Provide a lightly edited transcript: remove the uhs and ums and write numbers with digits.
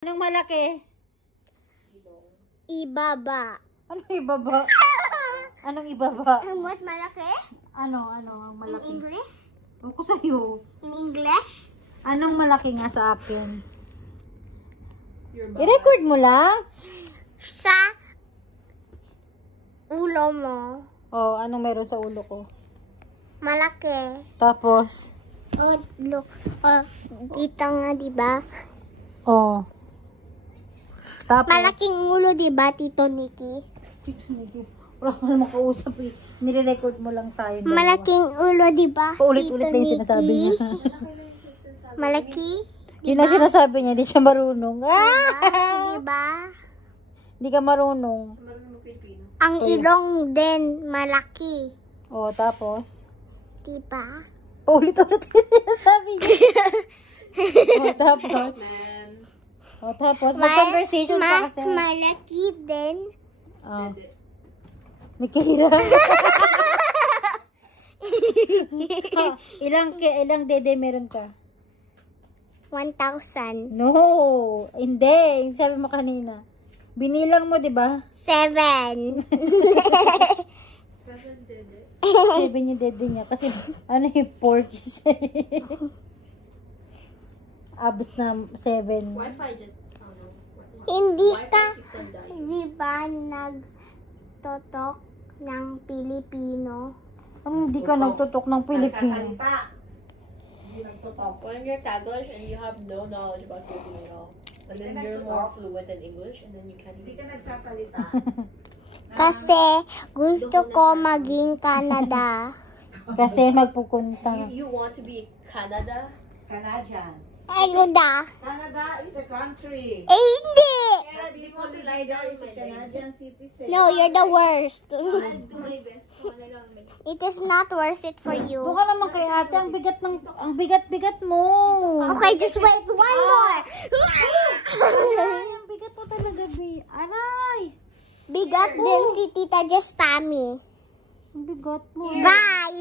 Anong malaki? Ibaba. Anong ibaba? Anong ibaba? What malaki? Ano ang malaki? In English? Ako sa'yo. In English? Anong malaki nga sa akin? I-record mo lang? Sa ulo mo. Oh, anong meron sa ulo ko? Malaki. Tapos? Oh, look. Oh, dito nga, diba? Oh. Tapos? Malaking ulo, diba, Tito Nikki? Wala ka naman kausap eh. Nire-record mo lang tayo. Dalawa. Malaking ulo, diba? Paulit-ulit Tito na yung sinasabi Nikki? niya. Malaki? Yun ang sinasabi niya, hindi siya marunong. Diba? Hindi ka marunong. Ang ilong din, malaki. Oh, tapos? Diba? Paulit-ulit yung sinasabi niya. Oh, tapos? Oh, tapos? Mag-conversation pa kasi. Malaki din. Oh. Nikira. Ilang dede meron ka? 1,000. No, hindi. Yung sabi mo kanina. Binilang mo, di ba? 7. 7 yung dede niya. Kasi, ano yung pork siya. Abs na 7. Wi-Fi just, Hindi Wi-Fi ka, keeps on dying. di ba, nagtotok ng Pilipino? Hindi ka nagtutok ng Pilipino. When you're Taglish and you have no knowledge about Filipino at all, and then you're more fluent in English, and then you can't even speak. Kasi gusto ko maging Canada. Kasi magpupunta. You want to be Canada? Canadian. Canada. Canada is a country. Hindi! Do you want to lie down in my Canadian citizen. No, you're the worst. I'll do my best. It is not worth it for you. Doon ka naman kay ate. Ang bigat-bigat mo. Okay, just wait. One more. Aray, ang bigat mo talaga, Bi. Aray! Bigat din si Tita Just Tammy. Ang bigat mo. Bye!